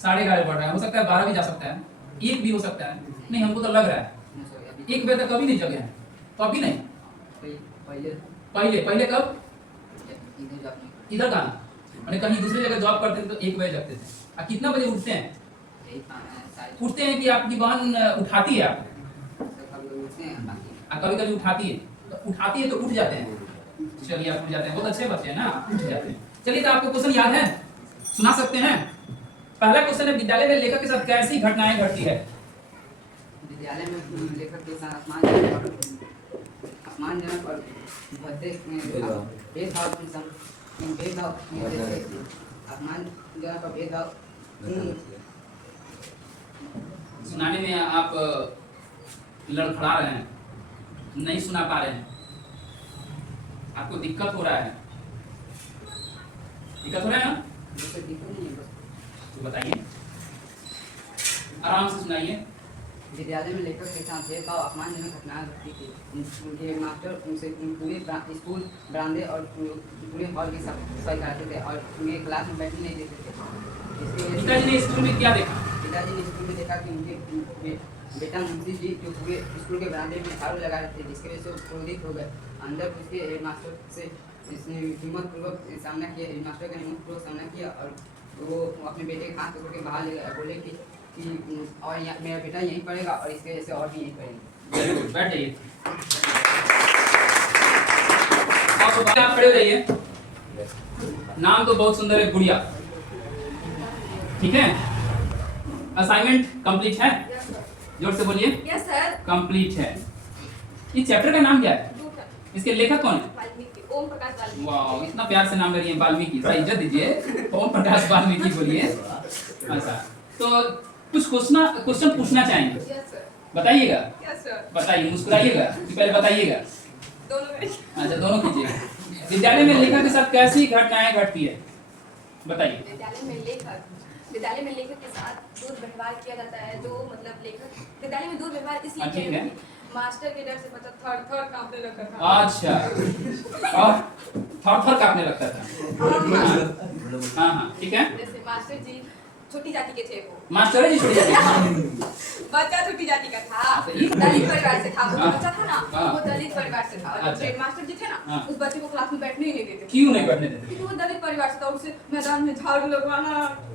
11:30 पढ़ रहे हैं, हो सकता है 12 भी जा सकता है, 1 भी हो सकता है। नहीं, हमको तो लग रहा है 1 बजे तक कभी नहीं जगे हैं। तो अभी नहीं, पहले कब? इधर कहाँ? मैंने कहीं दूसरी जगह जॉब करते थे तो 1 बजे जगते थे। आप कितना बजे उठते हैं? उठते हैं कि आपकी बहन उठाती है आपको? कभी कभी उठाती है, तो उठाती है तो उठ जाते हैं। चलिए आप उठ जाते हैं, बहुत अच्छे बच्चे हैं ना, उठ जाते हैं। चलिए तो आपको क्वेश्चन याद है, सुना सकते हैं? पहला क्वेश्चन है, विद्यालय में लेखक के साथ कैसी घटनाएं घटती है? विद्यालय में लेखक के साथ अपमानजनक और भद्दे भेदभाव सुनाने में आप लड़खड़ा रहे हैं, नहीं सुना पा रहे हैं, आपको दिक्कत हो रहा है, दिक्कत हो रहा है ना? तो बताइए, आराम से सुनाइए। विद्यालय में लेखक के साथ भेदभाव अपमानजनक घटनाएं घटती थी। उनके मास्टर उनसे पूरे स्कूल बरामदे और पूरे हॉल की सफाई कराते थे और उन्हें क्लास में बैठने नहीं देते थे। पिताजी ने स्कूल में क्या देखा? पिताजी ने स्कूल में देखा कि उनके बेटा मुंशी जी जो पूरे स्कूल के बरामदे में झाड़ू लगा रहे थे, जिसकी वजह से वो क्रोधित हो गए। अंदर उसके हेडमास्टर से इसने हिम्मतपूर्वक सामना किया, हेडमास्टर का हिम्मतपूर्वक सामना किया और वो अपने बेटे के हाथ पकड़ के बाहर ले गए, बोले कि और मेरा बेटा यहीं पढ़ेगा और इसकी वजह से और भी यहीं पढ़ेंगे। बैठ जाइए, आप खड़े रहिए। नाम तो बहुत सुंदर है, गुड़िया, ठीक है? असाइनमेंट कंप्लीट है? जोर से बोलिए। Yes sir. कंप्लीट है। इस चैप्टर का नाम क्या है? इसके लेखक कौन है? वाल्मीकि, ओम प्रकाश वाल्मीकि। वाह, इतना प्यार से नाम ले रही है, वाल्मीकि। सही इज्जत दीजिए, ओम प्रकाश वाल्मीकि बोलिए। अच्छा, तो कुछ क्वेश्चन पूछना चाहेंगे, यस सर। बताइएगा। Yes sir. बताइए, मुस्कुराइएगा कि पहले बताइएगा? दोनों में। अच्छा, दोनों कीजिएगा। विद्यालय में लेखक के साथ कैसी घटनाएं घटती है, बताइए। विद्यालय में लेखक के साथ दुर्व्यवहार किया जाता है, जो मतलब लेखक विद्यालय में दुर्व्यवहार इसलिए ठीक किया है। जाता है, मास्टर के डर से बच्चा थर कांपने लगता था। अच्छा, और थर कांपने लगता था। हाँ, ठीक है। जैसे मास्टर जी छोटी जाति के थे, वो मास्टर जी छोटी जाति के? बच्चा छोटी जाति का था, दलित परिवार से था, वो बच्चा था ना, हाँ। वो दलित परिवार से था। और अच्छा। जो मास्टर जी थे ना, हाँ। उस बच्चे को क्लास में बैठने ही नहीं देते थे। क्यों नहीं बैठने देते? क्योंकि वो दलित परिवार से था, उसे मैदान में झाड़ू लगवाना,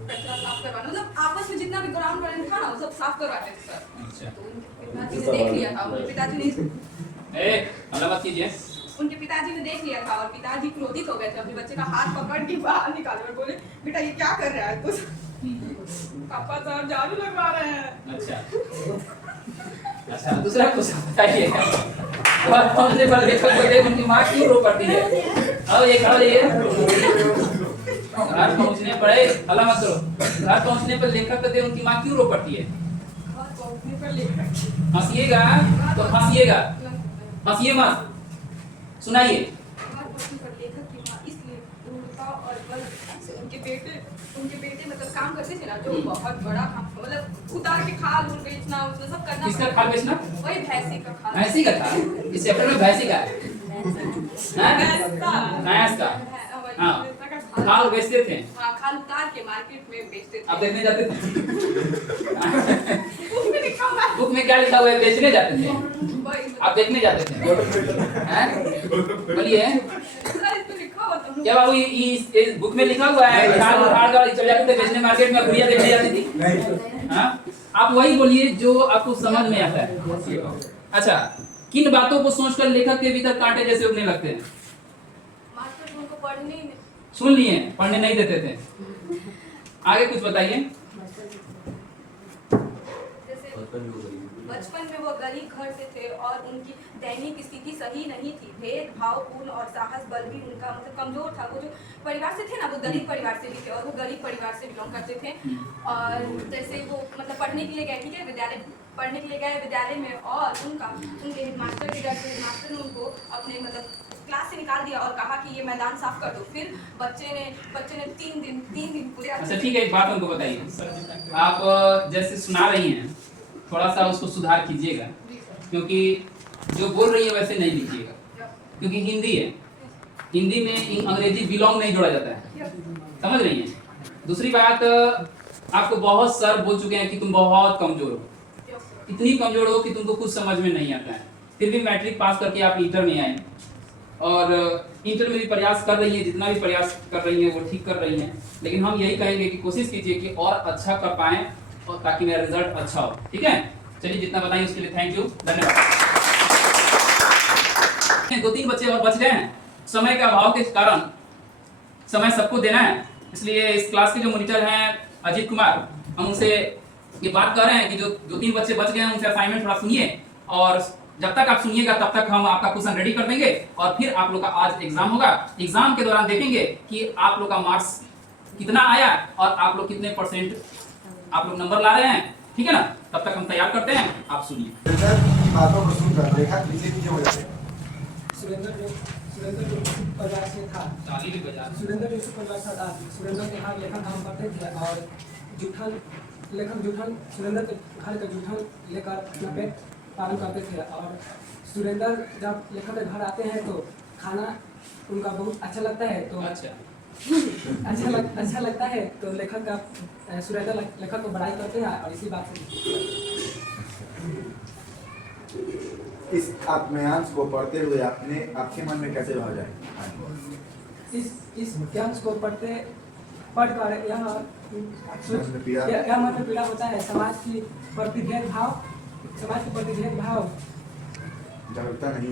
कचरा साफ करवाना, मतलब आपस में जितना भी ग्राउंड वाले था ना, वो सब साफ करवाते थे सर। अच्छा, तो उनके पिताजी ने देख लिया था, उनके पिताजी ने मतलब मत कीजिए। उनके पिताजी ने देख लिया था और पिताजी क्रोधित हो गए थे, अपने बच्चे का हाथ पकड़ के बाहर निकाले और बोले, बेटा ये क्या कर रहा है तू? पापा साहब झाड़ू लगवा रहे हैं। अच्छा, दूसरा क्वेश्चन बताइए। और पहुंचने पर लेखक को देख उनकी माँ क्यों रो पड़ती है? आओ ये घर पहुंचने पर हल्ला मत करो। घर पहुंचने पर लेखक को देख उनकी माँ क्यों रो पड़ती है? घर पहुंचने पर लेखक हंसिएगा तो हंसिएगा, हंसिए मत, सुनाइए। घर पहुंचने पर लेखक की माँ इसलिए क्रूरता और बल से उनके बेटे मतलब काम करते थे ना, जो बहुत बड़ा काम, मतलब उतार के खाल बेचना उसमें सब करना। किसका खाल बेचना? वही भैंसी का खाल। भैंसी का था? इस चैप्टर में भैंसी का है? भैंस का? हाँ, खाल बेचते थे। हाँ, खाल उतार के मार्केट में बेचते थे। आप देखने जाते थे? बुक में लिखा हुआ है। बुक में क्या लिखा हुआ है? बेचने जाते थे? वही आप देखने जाते थे? हैं? बोलिए, सर, इसमें लिखा हुआ था। क्या बाबू इस बुक में लिखा हुआ है खाल उखाड़ कर चले जाते थे बेचने मार्केट में, गुड़िया देखने जाती थी? हाँ, आप वही बोलिए जो आपको समझ में आता है। अच्छा, किन बातों को सोचकर लेखक के भीतर कांटे जैसे उगने लगते हैं? मास्टर उनको पढ़ने ही नहीं। सुन लिए, पढ़ने नहीं देते थे। आगे कुछ बताइए। जैसे बचपन में वो गरीब घर से थे और उनकी दैनिक स्थिति सही नहीं थी, भेदभावपूर्ण और साहस बल भी उनका मतलब कमजोर था। वो जो परिवार से थे ना, वो दलित परिवार से भी थे और वो गरीब परिवार से बिलोंग करते थे। और जैसे वो मतलब पढ़ने के लिए गए, ठीक है, पढ़ने के लिए गए विद्यालय में, और उनके हेडमास्टर के डर से हेडमास्टर ने उनको अपने मतलब क्लास से निकाल दिया और कहा कि ये मैदान साफ कर दो। फिर बच्चे ने 3 दिन पूरे। अच्छा ठीक है, एक बात उनको बताइए। आप जैसे सुना रही हैं, थोड़ा सा उसको सुधार कीजिएगा, क्योंकि जो बोल रही है वैसे नहीं लिखिएगा, क्योंकि हिंदी है, हिंदी में अंग्रेजी बिलोंग नहीं जोड़ा जाता है, समझ रही हैं? दूसरी बात, आपको बहुत सर बोल चुके हैं कि तुम बहुत कमजोर हो, इतनी कमजोर हो कि तुमको कुछ समझ में नहीं आता है, फिर भी मैट्रिक पास करके आप इंटर में आए, और इंटर में भी प्रयास कर रही हैं, जितना भी प्रयास कर रही हैं वो ठीक कर रही हैं, लेकिन हम यही कहेंगे कि कोशिश कीजिए कि और अच्छा कर पाएँ और ताकि मेरा रिजल्ट अच्छा हो। ठीक है, चलिए जितना बताएं उसके लिए थैंक यू, धन्यवाद। 2-3 बच्चे और बच गए हैं। समय के अभाव के कारण समय सबको देना है, इसलिए इस क्लास के जो मॉनिटर हैं अजीत कुमार, हम उनसे ये बात कर रहे हैं कि जो 2-3 बच्चे बच गए हैं उनसे असाइनमेंट थोड़ा सुनिए, और जब तक आप सुनिएगा तब तक हम आपका क्वेश्चन रेडी कर देंगे और फिर आप लोग का आज एग्जाम होगा। एग्जाम के दौरान देखेंगे कि आप लोग का मार्क्स कितना आया और आप लोग कितने परसेंट आप लोग नंबर ला रहे हैं। ठीक है ना, तब तक हम तैयार करते हैं, आप सुनिए। बातों को सुनकर रेखा नीचे नीचे हो जाते हैं। सुरेंद्र जो परिवार से था, सुरेंद्र जो परिवार से था, सुरेंद्र के घर लेखन काम करते थे और जूठन सुरेंद्र के घर का जूठन लेकर अपना पेट पालन करते थे। और सुरेंद्र जब लेखक के घर आते हैं तो खाना उनका बहुत अच्छा लगता है, तो अच्छा लगता है तो लेखक का सुरेंद्र लेखक को बड़ाई करते हैं और इसी बात से इस आत्मयांश को पढ़ते हुए आपके मन में कैसे भाव जाए? इस ज्ञान को पढ़कर यह मन में पीड़ा होता है। समाज की प्रति भेदभाव जागरूकता नहीं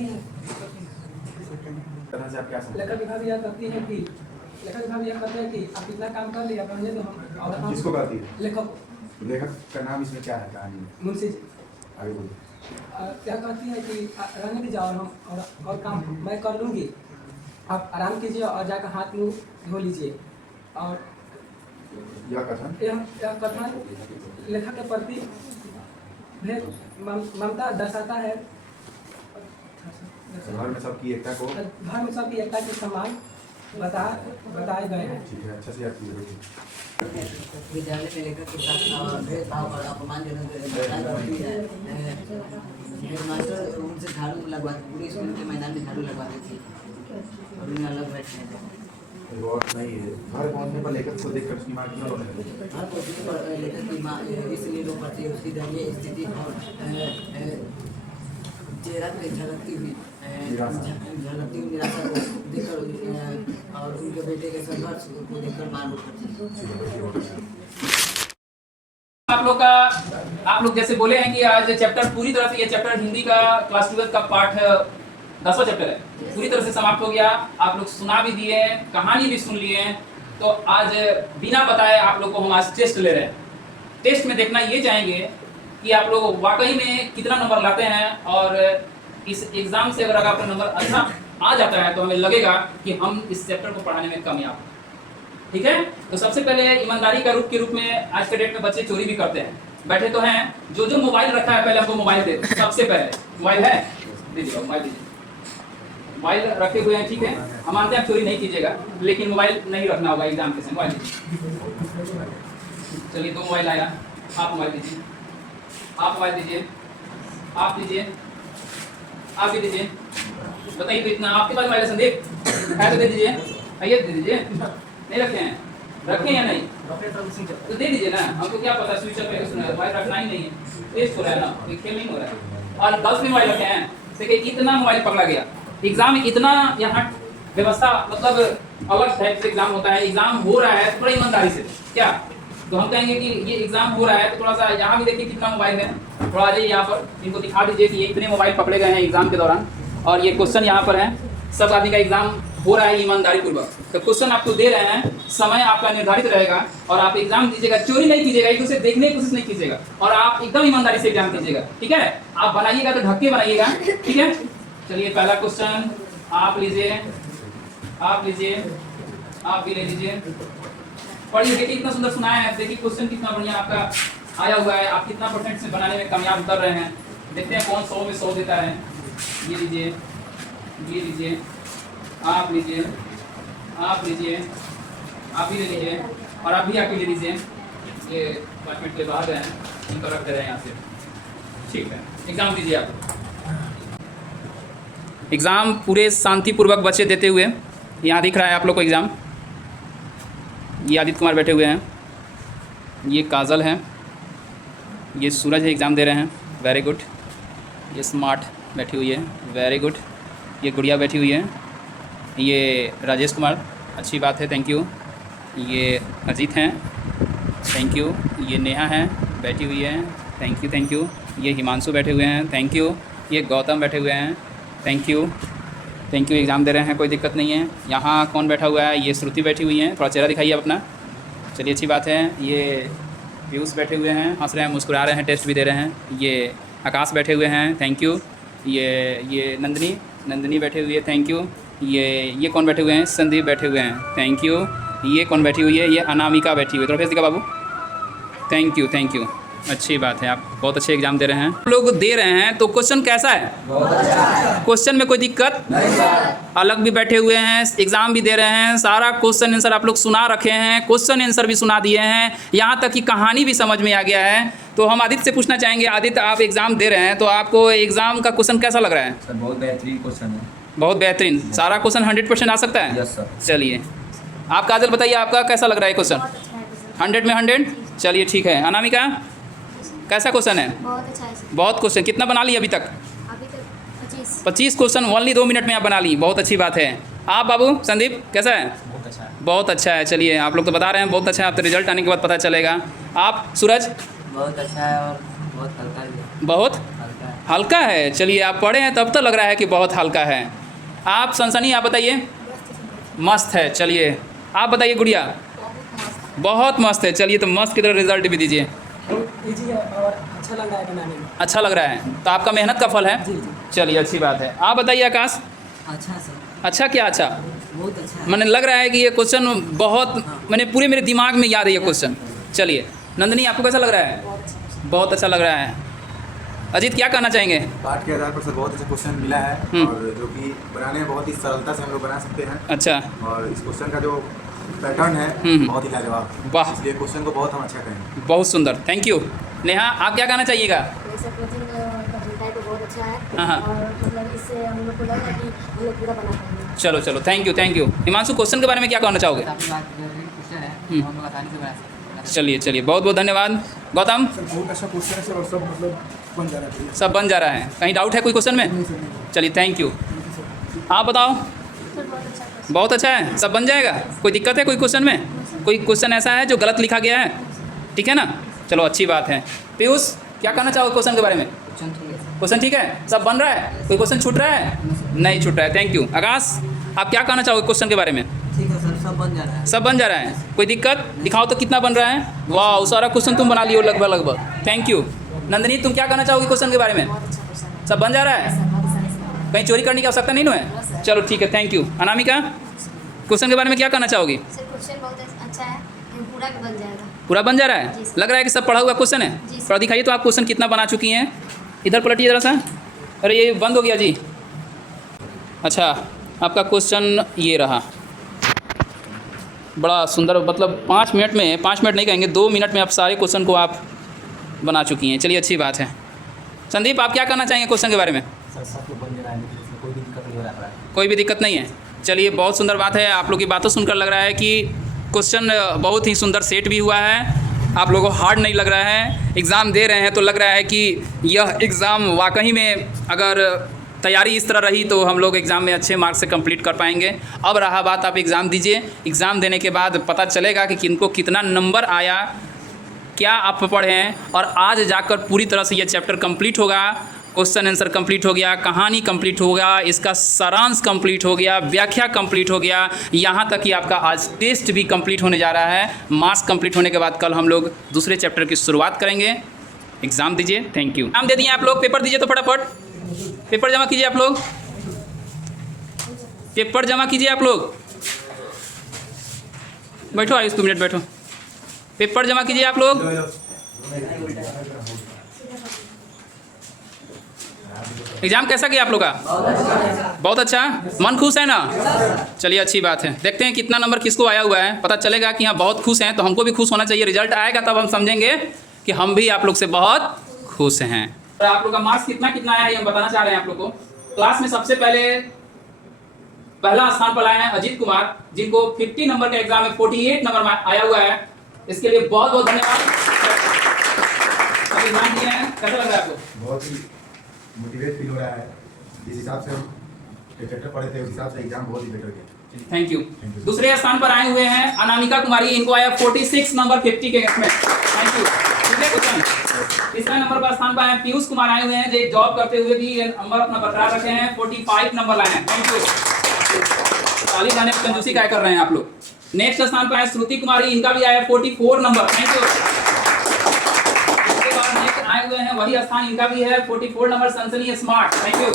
है। तरह से आप क्या समझते हैं? लेखक विभाग यह करती है कि आप कितना काम कर लिया पढ़ने दो हम। और हम किसको कहती है? लेखक का नाम इसमें क्या है कहानी में? मुंशी आगे बोलिए। क्या कहती है कि रहने दीजिए और काम मैं कर लूँगी, आप आराम कीजिए और जाकर हाथ मुँह धो लीजिए। और यह कथन लेखक के प्रति भेद ममता दर्शाता है। घर में सबकी एकता के समान बताए गए हैं। ठीक है, अच्छा से याद कीजिए। विद्यालय में लेखक के साथ भेदभाव और अपमानजनक व्यवहार करती है। हेडमास्टर उनसे झाड़ू लगवाते, पूरे स्कूल के मैदान में झाड़ू लगवाते थे और उन्हें अलग बैठने थे। नहीं है, घर पहुंचने पर लेखक को देखकर उसकी मां क्यों रोने लगी? घर पहुंचने पर लेखक की मां इसलिए रो पड़ती है, उसकी दयनीय स्थिति और चेहरा पे झलकती हुई निराशा को देखकर और उनके बेटे के संघर्ष को देखकर मां रो पड़ती है। आप लोग जैसे बोले हैं कि आज चैप्टर पूरी तरह से, ये चैप्टर हिंदी का क्लास 12 का पाठ 10वां चैप्टर है, पूरी तरह से समाप्त हो गया। आप लोग सुना भी दिए, कहानी भी सुन लिए, तो आज बिना बताए आप लोग को हम आज टेस्ट ले रहे हैं। टेस्ट में देखना ये चाहेंगे कि आप लोग वाकई में कितना नंबर लाते हैं, और इस एग्जाम से अगर आपका नंबर अच्छा आ जाता है तो हमें लगेगा कि हम इस चैप्टर को पढ़ाने में कामयाब हैं। ठीक है, तो सबसे पहले ईमानदारी का रूप के रूप में आज के डेट में बच्चे चोरी भी करते हैं। बैठे तो हैं, जो मोबाइल रखा है पहले हमको मोबाइल दे दो। सबसे पहले मोबाइल है, दीजिए मोबाइल दीजिए। मोबाइल रखे हुए हैं, ठीक है, हम मानते हैं आप चोरी नहीं कीजिएगा, लेकिन मोबाइल नहीं रखना होगा एग्जाम के समय। मोबाइल दीजिए। चलिए 2 मोबाइल आया, आप मोबाइल दीजिए, आप मोबाइल दीजिए, आप दीजिए, आप भी दीजिए। बताइए तो इतना आपके पास मोबाइल संदीप है तो दे दीजिए, आइए दे दीजिए। नहीं रखते हैं, रखें या नहीं तो दे दीजिए ना, हमको क्या पता स्विच ऑफ है, मोबाइल रखना ही नहीं है, टेस्ट हो रहा है ना, ये खेल नहीं हो रहा है। और 10 में मोबाइल रखे हैं, देखिए इतना मोबाइल पकड़ा गया। एग्जाम में इतना यहाँ व्यवस्था, मतलब अलग टाइप से एग्जाम होता है। एग्जाम हो रहा है थोड़ा ईमानदारी से, क्या तो हम कहेंगे कि ये एग्जाम हो रहा है तो थोड़ा सा यहाँ भी देखिए कितना मोबाइल है, थोड़ा आ जाइए यहाँ पर, इनको दिखा दीजिए कि ये इतने मोबाइल पकड़े गए हैं एग्जाम के दौरान, और ये क्वेश्चन यहाँ पर है। सब आदमी का एग्जाम हो रहा है ईमानदारी पूर्वक, तो क्वेश्चन आपको दे रहे हैं, समय आपका निर्धारित रहेगा और आप एग्जाम दीजिएगा। चोरी नहीं कीजिएगा, एक दूसरे देखने की कोशिश नहीं कीजिएगा, और आप एकदम ईमानदारी से एग्जाम दीजिएगा। ठीक है, आप बनाइएगा तो ढक के बनाइएगा। ठीक है, चलिए पहला क्वेश्चन आप लीजिए, आप लीजिए, आप भी ले लीजिए, पढ़िए। देखिए इतना सुंदर सुनाया है, देखिए क्वेश्चन कितना बढ़िया आपका आया हुआ है, आप कितना परसेंट से बनाने में कामयाब कर रहे हैं। देखते हैं कौन 100 में 100 देता है। ये लीजिए, ये लीजिए, आप लीजिए, आप लीजिए, आप भी ले लीजिए, और आप भी आके ले लीजिए। ये 5 मिनट के बाद हैं, इनको रख दे रहे हैं यहाँ से। ठीक है, एग्जाम दीजिए आप। एग्ज़ाम पूरे शांतिपूर्वक बच्चे देते हुए, यहाँ दिख रहा है आप लोग को एग्ज़ाम। ये आदित्य कुमार बैठे हुए हैं, ये काजल है, ये सूरज है, एग्ज़ाम दे रहे हैं, वेरी गुड। ये स्मार्ट बैठी हुई है, वेरी गुड। ये गुड़िया बैठी हुई है, ये राजेश कुमार, अच्छी बात है, थैंक यू। ये अजीत हैं, थैंक यू। ये नेहा हैं, बैठी हुई है, थैंक यू। ये हिमांशु बैठे हुए हैं, थैंक यू। ये गौतम बैठे हुए हैं, थैंक यू। एग्ज़ाम दे रहे हैं, कोई दिक्कत नहीं है। यहाँ कौन बैठा हुआ है? ये श्रुति बैठी हुई हैं, थोड़ा चेहरा दिखाइए अपना। चलिए अच्छी बात है। ये पीयूष बैठे हुए हैं, हंस रहे हैं, मुस्कुरा रहे हैं, टेस्ट भी दे रहे हैं। ये आकाश बैठे हुए हैं, थैंक यू। ये नंदिनी बैठे हुई है, थैंक यू। ये कौन बैठे हुए हैं? संदीप बैठे हुए हैं, थैंक यू। ये कौन बैठी हुई है? ये अनामिका बैठी हुई है, थोड़ा फेस दिखा बाबू, थैंक यू। अच्छी बात है, आप बहुत अच्छे एग्जाम दे रहे हैं। लोग दे रहे हैं तो क्वेश्चन कैसा है? बहुत अच्छा। क्वेश्चन में कोई दिक्कत नहीं? अलग भी बैठे हुए हैं, एग्जाम भी दे रहे हैं, सारा क्वेश्चन आंसर आप लोग सुना रखे हैं, क्वेश्चन आंसर भी सुना दिए हैं, यहाँ तक कि कहानी भी समझ में आ गया है। तो हम आदित्य से पूछना चाहेंगे, आदित्य आप एग्जाम दे रहे हैं तो आपको एग्जाम का क्वेश्चन कैसा लग रहा है? सर बहुत बेहतरीन क्वेश्चन है। बहुत बेहतरीन, सारा क्वेश्चन 100% आ सकता है? Yes sir. चलिए आप काजल बताइए, आपका कैसा लग रहा है क्वेश्चन? 100 में 100? चलिए ठीक है। अनामिका कैसा क्वेश्चन है? बहुत अच्छा है सर। बहुत क्वेश्चन, कितना बना ली अभी तक? अभी तक 25 क्वेश्चन ओनली 2 मिनट में आप बना ली, बहुत अच्छी बात है। आप बाबू संदीप कैसा है? बहुत अच्छा है। बहुत अच्छा है। चलिए आप लोग तो बता रहे हैं बहुत अच्छा है, आप तो रिजल्ट आने के बाद पता चलेगा। आप सूरज? बहुत अच्छा है और बहुत हल्का भी है। बहुत हल्का है। हल्का है। चलिए आप पढ़े हैं तब तो लग रहा है कि बहुत हल्का है। आप सनसनी आप बताइए। मस्त है। चलिए आप बताइए गुड़िया। बहुत मस्त है। चलिए तो मस्त की तरह रिजल्ट भी दीजिए। इजी है और अच्छा लग रहा है बनाने में। अच्छा लग रहा है तो आपका मेहनत का फल है। जी। चलिए अच्छी बात है। आप बताइए आकाश। अच्छा सर, अच्छा क्या अच्छा? बहुत अच्छा है। मैंने लग रहा है कि ये क्वेश्चन बहुत मैंने पूरे मेरे दिमाग में याद है ये क्वेश्चन। चलिए नंदिनी आपको कैसा लग रहा है? बहुत अच्छा लग रहा है। अजीत क्या कहना चाहेंगे? पाठ के आधार पर सर बहुत अच्छा क्वेश्चन मिला है और जो कि बनाने में बहुत ही सरलता से हम लोग बना सकते हैं। अच्छा, और इस क्वेश्चन का जो पैटर्न है बहुत ही लाजवाब, वाह, इसलिए क्वेश्चन को बहुत हम अच्छा कहेंगे। बहुत सुंदर, थैंक यू। नेहा आप क्या कहना चाहिएगा? जैसे कोचिंग का होता है तो बहुत अच्छा है। हाँ। और मतलब इससे हम लोग को लग रहा है कि हम लोग पूरा बना पाएंगे। चलो थैंक यू। हिमांशु क्वेश्चन के बारे में क्या कहना चाहोगे? आपकी बात क्वेश्चन है, हम लोग आसानी से बना सकते हैं। चलिए बहुत धन्यवाद। गौतम सर बहुत अच्छा क्वेश्चन है सर, और सब मतलब बन जा रहा है। सब बन जा रहा है, कहीं डाउट है कोई क्वेश्चन में? चलिए थैंक यू। आप बताओ। बहुत अच्छा है, सब बन जाएगा। कोई दिक्कत है कोई क्वेश्चन में? कोई क्वेश्चन ऐसा है जो गलत लिखा गया है? ठीक है ना, चलो अच्छी बात है। पीयूष क्या कहना चाहोगे क्वेश्चन के बारे में? क्वेश्चन ठीक है, सब बन रहा है, कोई क्वेश्चन छूट रहा है? नहीं छूट रहा है, थैंक यू। आकाश आप क्या कहना चाहोगे क्वेश्चन के बारे में? ठीक है सर, सब बन जा रहा है। सब बन जा रहा है, कोई दिक्कत? दिखाओ तो कितना बन रहा है। वाह, सारा क्वेश्चन तुम बना लियो लगभग। Thank you. नंदिनी तुम क्या कहना चाहोगी क्वेश्चन के बारे में? सब बन जा रहा है, कहीं चोरी करने की आवश्यकता नहीं है? चलो ठीक है, थैंक यू। अनामिका क्वेश्चन के बारे में क्या कहना चाहोगी? सर क्वेश्चन बहुत अच्छा है, पूरा भी बन जाएगा। पूरा बन जा रहा है, लग रहा है कि सब पढ़ा हुआ क्वेश्चन है। जी सर। थोड़ा दिखाइए तो आप क्वेश्चन कितना बना चुकी हैं। इधर पलटिए ज़रा सा। अरे ये बंद हो गया जी। अच्छा आपका क्वेश्चन ये रहा, बड़ा सुंदर, मतलब 5 मिनट में, 5 मिनट नहीं कहेंगे, 2 मिनट में आप सारे क्वेश्चन को आप बना चुकी हैं। चलिए अच्छी बात है। संदीप आप क्या कहना चाहेंगे क्वेश्चन के बारे में? सर सब तो बन जा रहा है, लेकिन इसमें कोई भी दिक्कत नहीं हो रहा है। कोई भी दिक्कत नहीं है। चलिए बहुत सुंदर बात है। आप लोग की बातों सुनकर लग रहा है कि क्वेश्चन बहुत ही सुंदर सेट भी हुआ है, आप लोगों को हार्ड नहीं लग रहा है। एग्ज़ाम दे रहे हैं तो लग रहा है कि यह एग्ज़ाम वाकई में अगर तैयारी इस तरह रही तो हम लोग एग्ज़ाम में अच्छे मार्क्स से कंप्लीट कर पाएंगे। अब रहा बात, आप एग्ज़ाम दीजिए, एग्ज़ाम देने के बाद पता चलेगा कि किनको कितना नंबर आया, क्या आप पढ़े हैं। और आज जाकर पूरी तरह से ये चैप्टर कंप्लीट होगा, क्वेश्चन आंसर कंप्लीट हो गया, कहानी कंप्लीट हो गया, इसका सारांश कंप्लीट हो गया, व्याख्या कंप्लीट हो गया, यहाँ तक कि आपका आज टेस्ट भी कंप्लीट होने जा रहा है। मार्क्स कंप्लीट होने के बाद कल हम लोग दूसरे चैप्टर की शुरुआत करेंगे। एग्ज़ाम दीजिए, थैंक यू। एग्जाम दे दिए आप लोग, पेपर दीजिए तो फटाफट, पेपर जमा कीजिए आप लोग, पेपर जमा कीजिए आप लोग। बैठो आयुष 2 मिनट बैठो, पेपर जमा कीजिए आप लोग। एग्जाम कैसा गया आप लोग का? बहुत अच्छा, मन खुश है ना? चलिए अच्छी बात है। देखते हैं कितना नंबर किसको आया हुआ है, पता चलेगा कि हाँ बहुत खुश हैं तो हमको भी खुश होना चाहिए। रिजल्ट आएगा तब हम समझेंगे कि हम भी आप लोग से बहुत खुश हैं। तो आप लोग का मार्क्स कितना आया है हम बताना चाह रहे हैं आप लोग को। क्लास में सबसे पहला स्थान पर आए हैं अजीत कुमार, जिनको 50 नंबर के एग्जाम में 48 नंबर आया हुआ है। इसके लिए बहुत बहुत धन्यवाद। एग्जाम दिए हैं, कैसा लग रहा है आपको? बहुत ही मोटिवेट फील हो रहा है। जिस हिसाब से हम जो चैप्टर पढ़े थे उस हिसाब से एग्जाम बहुत ही बेटर गया। Thank you. दूसरे स्थान पर आए हुए हैं अनामिका कुमारी, इनको आया 46 नंबर 50 के में। Thank you. तीसरा नंबर पर स्थान पर आए पीयूष कुमार, आए हुए हैं जो एक जॉब करते हुए भी नंबर अपना बरकरार रखे हैं, 45 नंबर लाए हैं। Thank you. ताली गाने पर कंजूसी क्या कर रहे हैं आप लोग। नेक्स्ट स्थान पर आए श्रुति कुमारी, इनका भी आया 44 नंबर। Thank you. इसके बाद नेक्स्ट आए हुए हैं वही स्थान, इनका भी है 44 नंबर, सनसनी स्मार्ट। Thank you.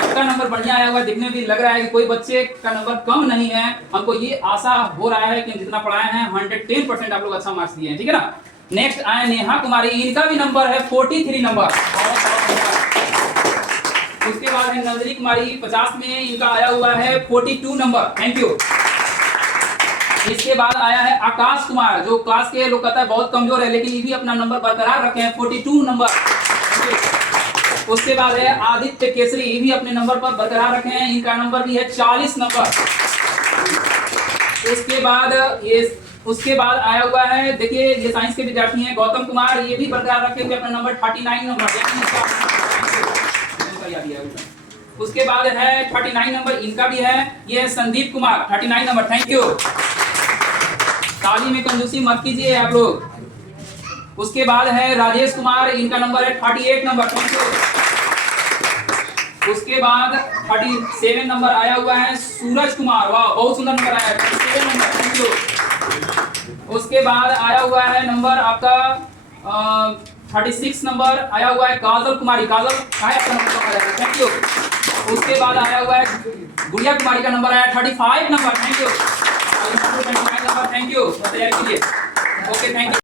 सबका नंबर बढ़िया आया हुआ, दिखने में भी लग रहा है कि कोई बच्चे का नंबर कम नहीं है। हमको ये आशा हो रहा है कि जितना पढ़ाए हैं 110% आप लोग अच्छा मार्क्स दिए हैं, ठीक है ना। नेक्स्ट आए नेहा कुमारी, इनका भी नंबर है 43 नंबर। उसके बाद है नंदिनी कुमारी 50 में, इनका आया हुआ है 42 नंबर। Thank you. इसके बाद आया है आकाश कुमार, जो क्लास के लोग कहता है बहुत कमजोर है, लेकिन ये भी अपना नंबर बरकरार रखे हैं 42 नंबर। उसके बाद है आदित्य केसरी, ये भी अपने नंबर पर बरकरार रखे हैं, इनका नंबर भी है 40 नंबर। उसके बाद आया हुआ है, देखिए ये साइंस के विद्यार्थी हैं गौतम कुमार, ये भी बरकरार रखे हुए अपना नंबर 39 नंबर। उसके बाद है 39 नंबर, इनका भी है, ये है Sandeep Kumar 39 number. Thank you. ताली में कंजूसी मत कीजिए आप लोग। उसके बाद है राजेश कुमार, इनका नंबर है 38 नंबर। Thank you. उसके बाद 37 नंबर आया हुआ है सूरज कुमार, वाह बहुत सुंदर नंबर आया है 37 नंबर। Thank you. उसके बाद आया हुआ है नंबर आपका 36 नंबर आया हुआ है काजल कुमारी, काजल है आपका नंबर। Thank you. उसके बाद आया हुआ है गुड़िया कुमारी का नंबर आया 35 number. Thank you. Thank you. Okay thank you.